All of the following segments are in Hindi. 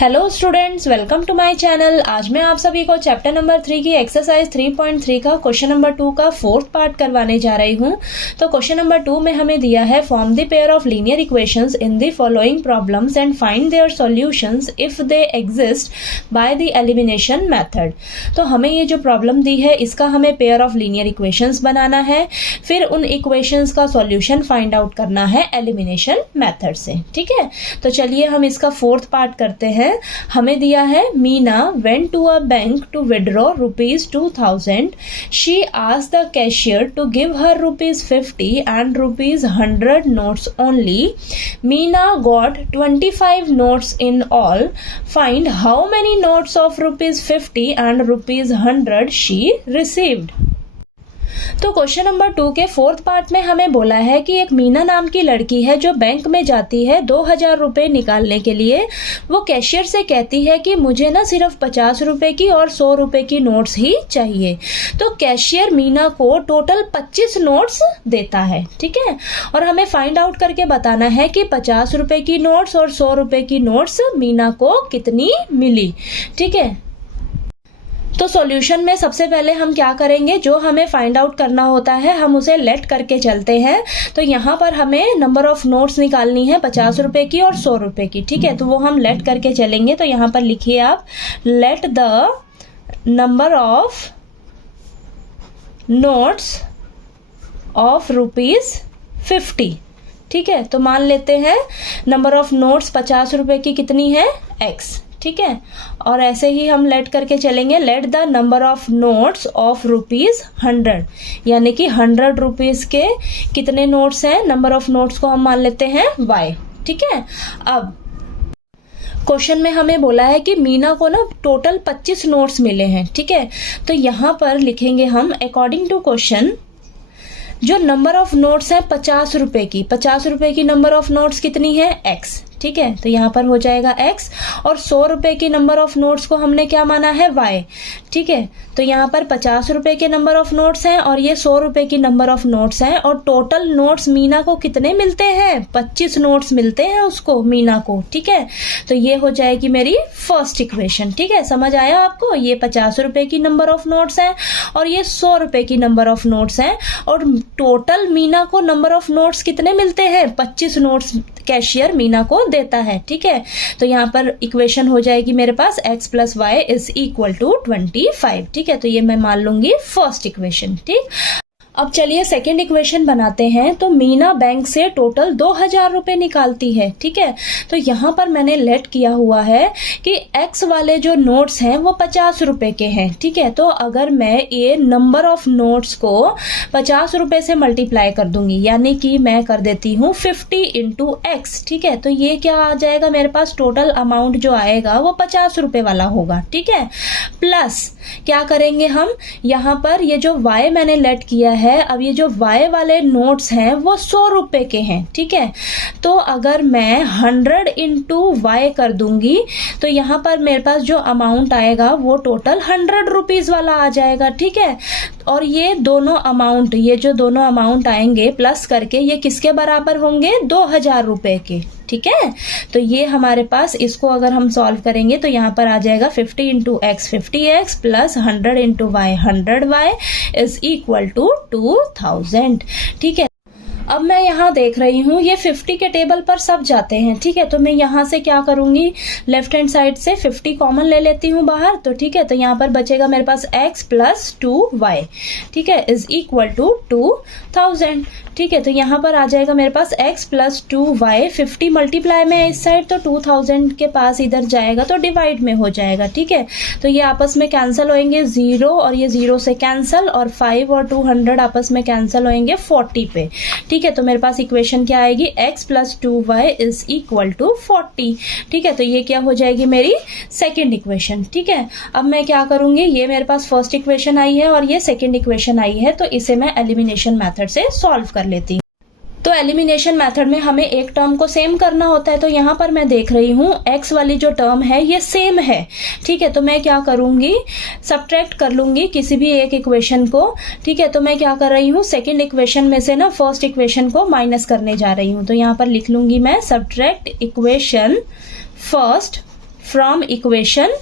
Hello students, welcome to my channel. आज मैं आप सभी को चैप्टर नंबर 3 की एक्सरसाइज 3.3 का क्वेश्चन नंबर 2 का फोर्थ पार्ट करवाने जा रही हूँ। तो क्वेश्चन नंबर 2 में हमें दिया है form the pair of linear equations in the following problems and find their solutions if they exist by the elimination method. तो हमें ये जो प्रॉब्लम दी है इसका हमें पेयर ऑफ लीनियर इक्वेशंस बनाना है, फिर उन इक्वेशंस का सॉल्यूशन फाइंड आउट करना है एलिमिनेशन मेथड से। ठीक है, तो चलिए हम इसका फोर्थ पार्ट करते हैं। हमें दिया है Meena went to a bank to withdraw rupees 2000. She asked the cashier to give her rupees 50 and rupees 100 notes only. Meena got 25 notes in all. Find how many notes of rupees 50 and rupees 100 she received. तो क्वेश्चन नंबर 2 के फोर्थ पार्ट में हमें बोला है कि एक मीना नाम की लड़की है जो बैंक में जाती है 2000 रुपए निकालने के लिए। वो कैशियर से कहती है कि मुझे ना सिर्फ 50 रुपए की और 100 रुपए की नोट्स ही चाहिए। तो कैशियर मीना को टोटल 25 नोट्स देता है। ठीक है, और हमें फाइंड आउट करके बताना है कि 50 रुपए की नोट्स और 100 रुपए की नोट्स मीना को कितनी मिली। ठीक है, तो सॉल्यूशन में सबसे पहले हम क्या करेंगे, जो हमें फाइंड आउट करना होता है हम उसे लेट करके चलते हैं। तो यहाँ पर हमें नंबर ऑफ नोट्स निकालनी है 50 रुपए की और 100 रुपए की। ठीक है, तो वो हम लेट करके चलेंगे। तो यहाँ पर लिखिए आप, let the number of notes of rupees 50। ठीक है, तो मान लेते हैं नंबर ऑफ नोट्स 50 रुपए की कितनी है, x। ठीक है, और ऐसे ही हम लेट करके चलेंगे, let the number of notes of rupees 100, यानी कि 100 रुपीज के कितने नोट्स हैं, नंबर ऑफ नोट्स को हम मान लेते हैं y। ठीक है, अब क्वेश्चन में हमें बोला है कि मीना को ना टोटल 25 नोट्स मिले हैं। ठीक है, तो यहाँ पर लिखेंगे हम अकॉर्डिंग टू क्वेश्चन जो नंबर ऑफ नोट्स है 50 रुपए की, 50 रुपए की नंबर ऑफ नोट्स कितनी है, x। ठीक है, तो यहाँ पर हो जाएगा x, और 100 रुपए की नंबर ऑफ नोट्स को हमने क्या माना है, y। ठीक है, तो यहाँ पर 50 रुपए के नंबर ऑफ नोट्स हैं और ये 100 रुपए की नंबर ऑफ नोट्स हैं, और टोटल नोट्स मीना को कितने मिलते हैं, 25 नोट्स मिलते हैं उसको, मीना को। ठीक है, तो ये हो जाएगी मेरी फर्स्ट इक्वेशन। ठीक है, समझ आया आपको, ये 50 रुपए की नंबर ऑफ नोट्स हैं और ये 100 रुपए की नंबर ऑफ नोट्स हैं, और टोटल मीना को नंबर ऑफ नोट्स कितने मिलते हैं, 25 नोट्स कैशियर मीना को देता है। ठीक है, तो यहाँ पर इक्वेशन हो जाएगी मेरे पास x plus y is equal to 25। ठीक है, तो ये मैं मान लूंगी फर्स्ट इक्वेशन। ठीक, अब चलिए सेकेंड इक्वेशन बनाते हैं। तो मीना बैंक से टोटल 2000 रुपए निकालती है। ठीक है, तो यहाँ पर मैंने लेट किया हुआ है कि x वाले जो नोट्स हैं वो 50 रुपए के हैं। ठीक है, तो अगर मैं ये नंबर ऑफ नोट्स को 50 रुपए से मल्टीप्लाई कर दूंगी, यानी कि मैं कर देती हूँ 50 इंटू एक्स। ठीक है, तो ये क्या आ जाएगा मेरे पास, टोटल अमाउंट जो आएगा वो 50 रुपए वाला होगा। ठीक है, प्लस क्या करेंगे हम, यहाँ पर ये जो y मैंने लेट किया है, अब ये जो y वाले नोट्स हैं वो 100 रुपए के हैं। ठीक है, तो अगर मैं 100 इंटू वाई कर दूंगी तो यहाँ पर मेरे पास जो अमाउंट आएगा वो टोटल 100 रुपीज वाला आ जाएगा। ठीक है, और ये दोनों अमाउंट, ये जो दोनों अमाउंट आएंगे प्लस करके ये किसके बराबर होंगे, 2000 रुपए के। ठीक है, तो ये हमारे पास, इसको अगर हम सॉल्व करेंगे तो यहाँ पर आ जाएगा 50 into x 50x plus 100 into y 100y is equal to 2000। ठीक है, अब मैं यहाँ देख रही हूँ ये 50 के टेबल पर सब जाते हैं। ठीक है, तो मैं यहाँ से क्या करूंगी, लेफ्ट हैंड साइड से 50 कॉमन ले लेती हूँ बाहर। तो ठीक है, तो यहाँ पर बचेगा मेरे पास x प्लस 2y। ठीक है, इज इक्वल टू 2000। ठीक है, तो यहाँ पर आ जाएगा मेरे पास x प्लस 2y, 50 मल्टीप्लाई में इस साइड तो 2000 के पास इधर जाएगा तो डिवाइड में हो जाएगा। ठीक है, तो ये आपस में कैंसिल होएंगे 0 और ये 0 से कैंसिल, और 5 और 200 आपस में कैंसिल होएंगे 40 पे। ठीक है, तो मेरे पास इक्वेशन क्या आएगी, x plus 2y is equal to 40। ठीक है, तो ये क्या हो जाएगी मेरी सेकेंड इक्वेशन। ठीक है, अब मैं क्या करूंगी, ये मेरे पास फर्स्ट इक्वेशन आई है और ये सेकेंड इक्वेशन आई है, तो इसे मैं एलिमिनेशन मेथड से सॉल्व कर लेती हूँ। तो एलिमिनेशन मेथड में हमें एक टर्म को सेम करना होता है। तो यहाँ पर मैं देख रही हूँ x वाली जो टर्म है ये सेम है। ठीक है, तो मैं क्या करूंगी, सब्ट्रैक्ट कर लूंगी किसी भी एक इक्वेशन को। ठीक है, तो मैं क्या कर रही हूँ, सेकंड इक्वेशन में से ना फर्स्ट इक्वेशन को माइनस करने जा रही हूँ। तो यहाँ पर लिख लूंगी मैं subtract equation first from equation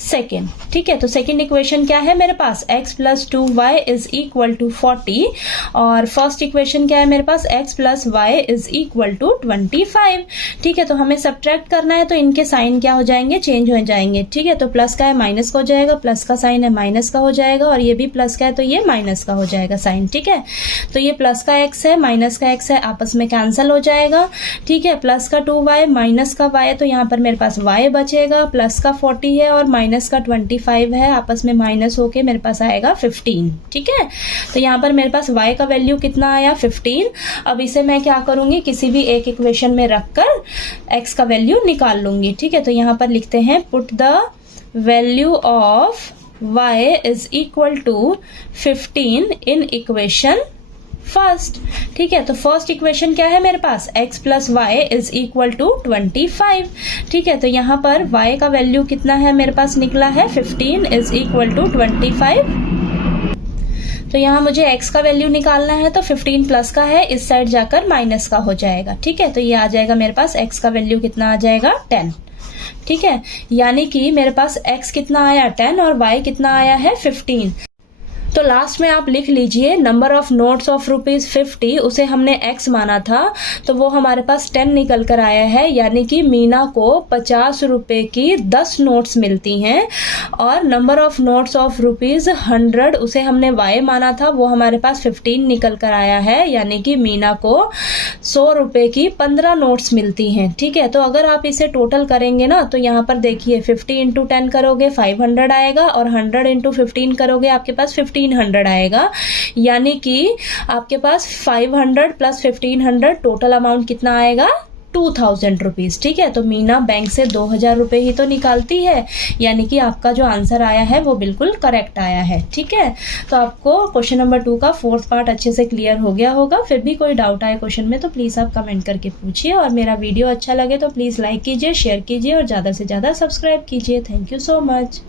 second. ठीक है, तो सेकेंड इक्वेशन क्या है मेरे पास, x plus 2y is equal to 40, और फर्स्ट इक्वेशन क्या है मेरे पास, x plus y is equal to 25। ठीक है, तो हमें सब्ट्रैक्ट करना है, तो इनके साइन क्या हो जाएंगे, चेंज हो जाएंगे। ठीक है, तो प्लस का है माइनस का हो जाएगा, प्लस का साइन है माइनस का हो जाएगा, और ये भी प्लस का है तो ये माइनस का हो जाएगा साइन। ठीक है, तो ये प्लस का x है माइनस का x है, आपस में कैंसिल हो जाएगा। ठीक है, प्लस का 2y माइनस का y, तो यहाँ पर मेरे पास y बचेगा, प्लस का 40 है और माइनस का 25 है, आपस में माइनस होके मेरे पास आएगा 15। ठीक है, तो यहाँ पर मेरे पास y का वैल्यू कितना आया, 15। अब इसे मैं क्या करूंगी, किसी भी एक इक्वेशन में रखकर x का वैल्यू निकाल लूंगी। ठीक है, तो यहाँ पर लिखते हैं put the value of y is equal to 15 in equation first. ठीक है, तो फर्स्ट इक्वेशन क्या है मेरे पास, x plus y is equal to 25। ठीक है, तो यहाँ पर y का वैल्यू कितना है मेरे पास निकला है, 15 इज इक्वल टू 25। तो यहाँ मुझे x का वैल्यू निकालना है, तो 15 प्लस का है, इस साइड जाकर माइनस का हो जाएगा। ठीक है, तो ये आ जाएगा मेरे पास x का वैल्यू कितना आ जाएगा, 10। ठीक है, यानी कि मेरे पास x कितना आया 10 और y कितना आया है 15। तो लास्ट में आप लिख लीजिए नंबर ऑफ नोट्स ऑफ ₹50, उसे हमने x माना था, तो वो हमारे पास 10 निकल कर आया है, यानी कि मीना को 50 रुपए की 10 नोट्स मिलती हैं। और नंबर ऑफ नोट्स ऑफ ₹100, उसे हमने y माना था, वो हमारे पास 15 निकल कर आया है, यानी कि मीना को 100 रुपए की 15 नोट्स मिलती हैं। ठीक है, तो अगर आप इसे टोटल करेंगे ना, तो यहाँ पर देखिए 50 इंटू 10 करोगे 500 आएगा, और 100 इंटू 15 करोगे आपके पास 1500 आएगा, यानी कि आपके पास 500 प्लस 1500 टोटल अमाउंट कितना आएगा, 2000 रुपीज। ठीक है, तो मीना बैंक से 2000 रुपए ही तो निकालती है, यानी कि आपका जो आंसर आया है वो बिल्कुल करेक्ट आया है। ठीक है, तो आपको क्वेश्चन नंबर 2 का 4th पार्ट अच्छे से क्लियर हो गया होगा। फिर भी कोई डाउट आए क्वेश्चन में तो प्लीज़ आप कमेंट करके पूछिए, और मेरा वीडियो अच्छा लगे तो प्लीज़ लाइक कीजिए, शेयर कीजिए और ज़्यादा से ज़्यादा सब्सक्राइब कीजिए। Thank you so much.